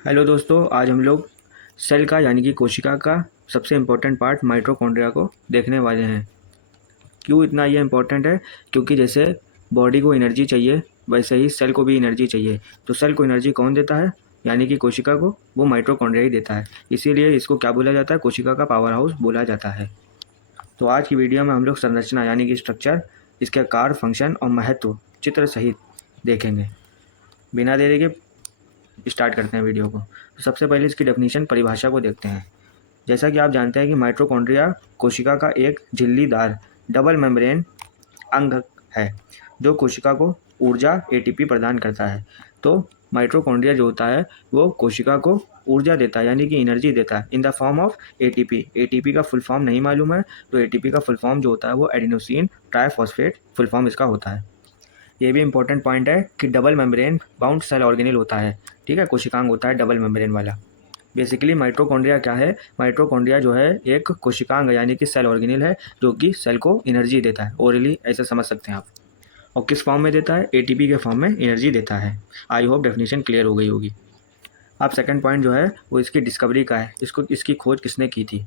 Hello दोस्तों, आज हम लोग सेल का यानी कि कोशिका का सबसे इम्पोर्टेंट पार्ट माइटोकॉन्ड्रिया को देखने वाले हैं। क्यों इतना ये इम्पोर्टेंट है? क्योंकि जैसे बॉडी को एनर्जी चाहिए वैसे ही सेल को भी एनर्जी चाहिए। तो सेल को एनर्जी कौन देता है? यानी कि कोशिका को वो माइटोकॉन्ड्रिया ही देता है। इसीलिए इसको क्या बोला जाता है? कोशिका का पावर हाउस बोला जाता है। तो आज की वीडियो में हम लोग संरचना यानी कि स्ट्रक्चर, इसके कार्य, फंक्शन और महत्व चित्र सहित देखेंगे। बिना देरी के स्टार्ट करते हैं वीडियो को। तो सबसे पहले इसकी डेफिनेशन, परिभाषा को देखते हैं। जैसा कि आप जानते हैं कि माइटोकॉन्ड्रिया कोशिका का एक झिल्लीदार डबल मेम्ब्रेन अंग है जो कोशिका को ऊर्जा एटीपी प्रदान करता है। तो माइटोकॉन्ड्रिया जो होता है वो कोशिका को ऊर्जा देता है यानी कि एनर्जी देता है in the form of ATP. ATP का फुल फॉर्म नहीं मालूम है तो एटीपी का फुल फॉर्म जो होता है वो एडिनोसिन ट्राइफॉस्फेट फुल फॉर्म इसका होता है। ये भी इंपॉर्टेंट पॉइंट है कि double membrane bound cell organelle होता है। ठीक है, कोशिकांग होता है डबल मेम्ब्रेन वाला। बेसिकली माइटोकॉन्ड्रिया क्या है? माइटोकॉन्ड्रिया जो है एक कोशिकांग यानी कि सेल ऑर्गेनेल है जो कि सेल को एनर्जी देता है। ओरली ऐसा समझ सकते हैं आप। और किस फॉर्म में देता है? एटीपी के फॉर्म में एनर्जी देता है। आई होप डेफिनेशन क्लियर हो गई होगी। अब सेकंड पॉइंट जो है वो इसकी डिस्कवरी का है। इसकी खोज किसने की थी?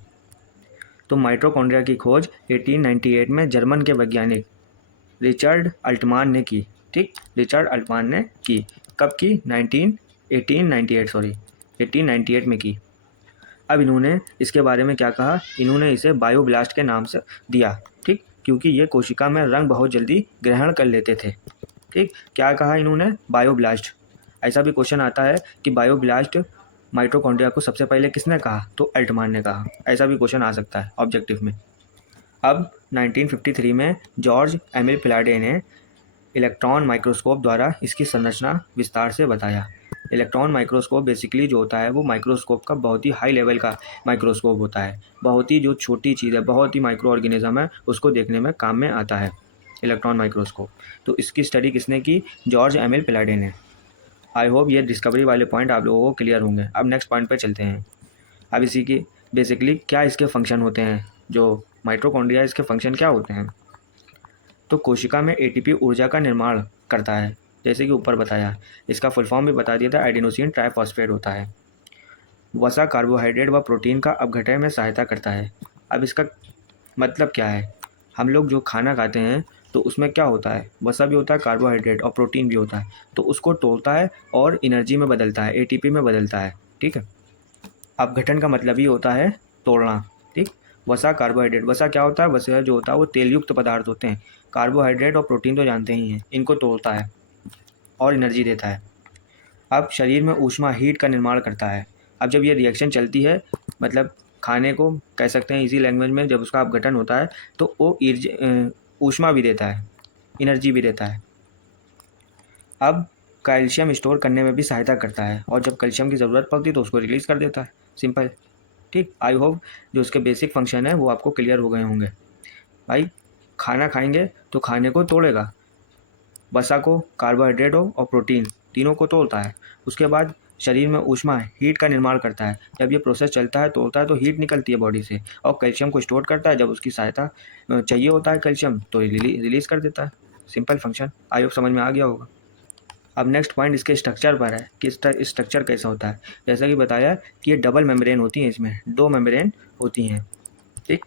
तो माइटोकॉन्ड्रिया की खोज 1898 में जर्मन के वैज्ञानिक रिचर्ड अल्टमान ने की। ठीक, रिचर्ड अल्टमान ने की। कब की? 1898 में की। अब इन्होंने इसके बारे में क्या कहा? इन्होंने इसे बायोब्लास्ट के नाम से दिया। ठीक, क्योंकि ये कोशिका में रंग बहुत जल्दी ग्रहण कर लेते थे। ठीक, क्या कहा इन्होंने? बायोब्लास्ट। ऐसा भी क्वेश्चन आता है कि बायोब्लास्ट माइटोकॉन्ड्रिया को सबसे पहले किसने कहा? तो अल्टमान ने कहा। ऐसा भी क्वेश्चन आ सकता है ऑब्जेक्टिव में। अब 1953 में जॉर्ज एमिल फिलाडे ने इलेक्ट्रॉन माइक्रोस्कोप द्वारा इसकी संरचना विस्तार से बताया। इलेक्ट्रॉन माइक्रोस्कोप बेसिकली जो होता है वो माइक्रोस्कोप का बहुत ही हाई लेवल का माइक्रोस्कोप होता है। बहुत ही जो छोटी चीज़ है, बहुत ही माइक्रो ऑर्गेनिज्म है, उसको देखने में काम में आता है इलेक्ट्रॉन माइक्रोस्कोप। तो इसकी स्टडी किसने की? जॉर्ज एमिल फिलाडे ने। आई होप ये डिस्कवरी वाले पॉइंट आप लोगों को क्लियर होंगे। अब नेक्स्ट पॉइंट पर चलते हैं। अब इसी की बेसिकली क्या इसके फंक्शन होते हैं? जो माइटोकॉन्ड्रिया, इसके फंक्शन क्या होते हैं? तो कोशिका में एटीपी ऊर्जा का निर्माण करता है, जैसे कि ऊपर बताया। इसका फुल फॉर्म भी बता दिया था, एडिनोसिन ट्राइफॉस्फेट होता है। वसा कार्बोहाइड्रेट व प्रोटीन का अपघटन में सहायता करता है। अब इसका मतलब क्या है? हम लोग जो खाना खाते हैं तो उसमें क्या होता है? वसा भी होता है, कार्बोहाइड्रेट और प्रोटीन भी होता है। तो उसको तोड़ता है और एनर्जी में बदलता है, एटीपी में बदलता है। ठीक है, अपघटन का मतलब ही होता है तोड़ना। ठीक, वसा कार्बोहाइड्रेट, वसा क्या होता है? वसा जो होता है वो तेल युक्त पदार्थ होते हैं। कार्बोहाइड्रेट और प्रोटीन तो जानते ही हैं, इनको तोड़ता है और एनर्जी देता है। अब शरीर में ऊष्मा, हीट का निर्माण करता है। अब जब ये रिएक्शन चलती है, मतलब खाने को कह सकते हैं इजी लैंग्वेज में, जब उसका अपघटन होता है तो वो ऊष्मा भी देता है, एनर्जी भी देता है। अब कैल्शियम स्टोर करने में भी सहायता करता है और जब कैल्शियम की ज़रूरत पड़ती है तो उसको रिलीज़ कर देता है। सिंपल। ठीक, आई होप जो उसके बेसिक फंक्शन है वो आपको क्लियर हो गए होंगे। भाई, खाना खाएंगे तो खाने को तोड़ेगा, वसा को, कार्बोहाइड्रेट हो और प्रोटीन, तीनों को तोड़ता है। उसके बाद शरीर में ऊष्मा, हीट का निर्माण करता है। जब ये प्रोसेस चलता है, तोड़ता है, तो हीट निकलती है बॉडी से और कैल्शियम को स्टोर करता है। जब उसकी सहायता चाहिए होता है कैल्शियम तो रिलीज़ कर देता है। Simple function. आई होप समझ में आ गया होगा। अब नेक्स्ट पॉइंट इसके स्ट्रक्चर पर है कि स्ट्रक्चर कैसा होता है। जैसा कि बताया कि ये डबल मेम्ब्रेन होती हैं, इसमें दो मेम्ब्रेन होती हैं। ठीक,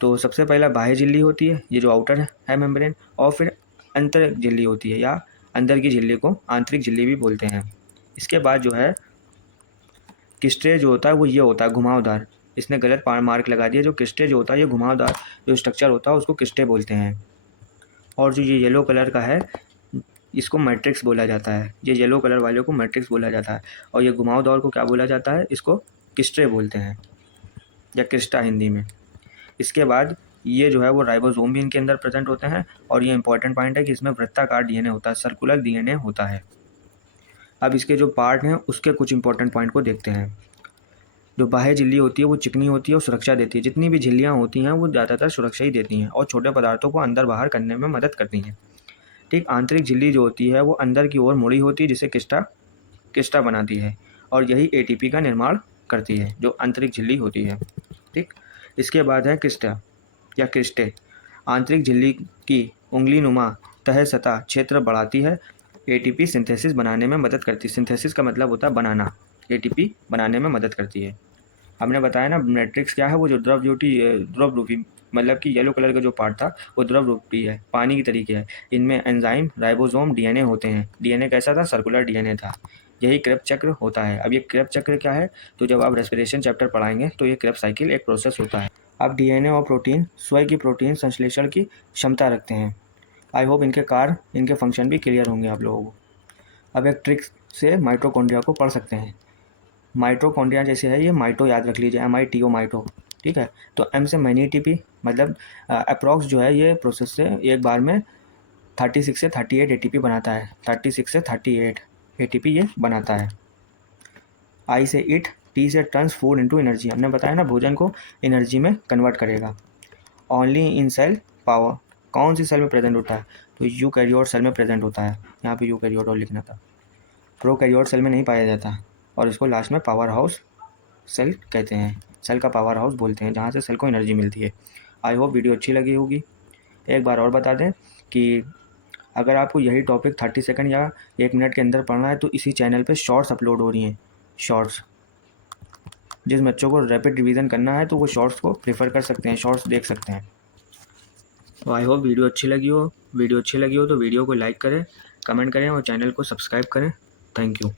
तो सबसे पहला बाह्य झिल्ली होती है, ये जो आउटर है मेम्ब्रेन, और फिर अंतर झिल्ली होती है या अंदर की झिल्ली को आंतरिक झिल्ली भी बोलते हैं। इसके बाद जो है किस्टे जो होता है वो ये होता है घुमावदार। इसने गलत मार्क लगा दिया। जो किस्टे जो होता है ये घुमावदार जो स्ट्रक्चर होता है उसको किस्टे बोलते हैं। और जो ये येलो कलर का है इसको मैट्रिक्स बोला जाता है। ये येलो कलर वाले को मैट्रिक्स बोला जाता है और ये घुमावदार को क्या बोला जाता है? इसको किस्टे बोलते हैं या क्रिस्टा हिंदी में। इसके बाद ये जो है वो राइबोसोम भी इनके अंदर प्रेजेंट होते हैं और ये इंपॉर्टेंट पॉइंट है कि इसमें वृत्ताकार डीएनए होता है, सर्कुलर डीएनए होता है। अब इसके जो पार्ट हैं उसके कुछ इंपॉर्टेंट पॉइंट को देखते हैं। जो बाह्य झिल्ली होती है वो चिकनी होती है और सुरक्षा देती है। जितनी भी झिल्लियाँ होती हैं वो ज़्यादातर सुरक्षा ही देती हैं और छोटे पदार्थों को अंदर बाहर करने में मदद करती हैं। ठीक, आंतरिक झिल्ली जो होती है वो अंदर की ओर मुड़ी होती है जिसे किस्टा बनाती है और यही एटीपी का निर्माण करती है, जो आंतरिक झिल्ली होती है। ठीक, इसके बाद है किस्टा या क्रिस्टे। आंतरिक झिल्ली की उंगली नुमा तह सतह क्षेत्र बढ़ाती है, एटीपी सिंथेसिस बनाने में मदद करती है। सिंथेसिस का मतलब होता है बनाना। ATP बनाने में मदद करती है। हमने बताया ना मैट्रिक्स क्या है, वो जो द्रव रूपी मतलब कि येलो कलर का जो पार्ट था वो द्रव रूपी है, पानी की तरीके है। इनमें एंजाइम, राइबोसोम, DNA होते हैं। DNA कैसा था? सर्कुलर DNA था। यही क्रेब्स चक्र होता है। अब ये क्रेब्स चक्र क्या है? तो जब आप रेस्पिरेशन चैप्टर पढ़ाएंगे तो ये क्रेब्स साइकिल एक प्रोसेस होता है। अब DNA और प्रोटीन स्वयं की प्रोटीन संश्लेषण की क्षमता रखते हैं। आई होप इनके कार्य, इनके फंक्शन भी क्लियर होंगे आप लोगों को। अब एक ट्रिक से माइटोकॉन्ड्रिया को पढ़ सकते हैं। माइटोकॉन्ड्रिया जैसे है, ये माइटो याद रख लीजिए, MITO माइटो, ठीक है। तो M से मैनी ATP, मतलब अप्रॉक्स जो है ये प्रोसेस से एक बार में 36 से 38 ATP बनाता है। 36 से 38 ATP ये बनाता है। I से इट, T से टर्न्स फूड इनटू एनर्जी। हमने बताया ना भोजन को एनर्जी में कन्वर्ट करेगा। ओनली इन सेल पावर, कौन सी सेल में प्रेजेंट होता है? तो यूकैरियोट सेल में प्रेजेंट होता है। यहाँ पे यूकैरियोट और लिखना था। प्रोकैरियोट सेल में नहीं पाया जाता और इसको लास्ट में पावर हाउस सेल कहते हैं। सेल का पावर हाउस बोलते हैं, जहाँ से सेल को एनर्जी मिलती है। आई होप वीडियो अच्छी लगी होगी। एक बार और बता दें कि अगर आपको यही टॉपिक 30 सेकंड या 1 मिनट के अंदर पढ़ना है तो इसी चैनल पे शॉर्ट्स अपलोड हो रही हैं। शॉर्ट्स, जिस बच्चों को रैपिड रिवीजन करना है तो वो शॉर्ट्स को प्रेफर कर सकते हैं, शॉर्ट्स देख सकते हैं। तो आई होप वीडियो अच्छी लगी हो। वीडियो अच्छी लगी हो तो वीडियो को लाइक करें, कमेंट करें और चैनल को सब्सक्राइब करें। Thank you.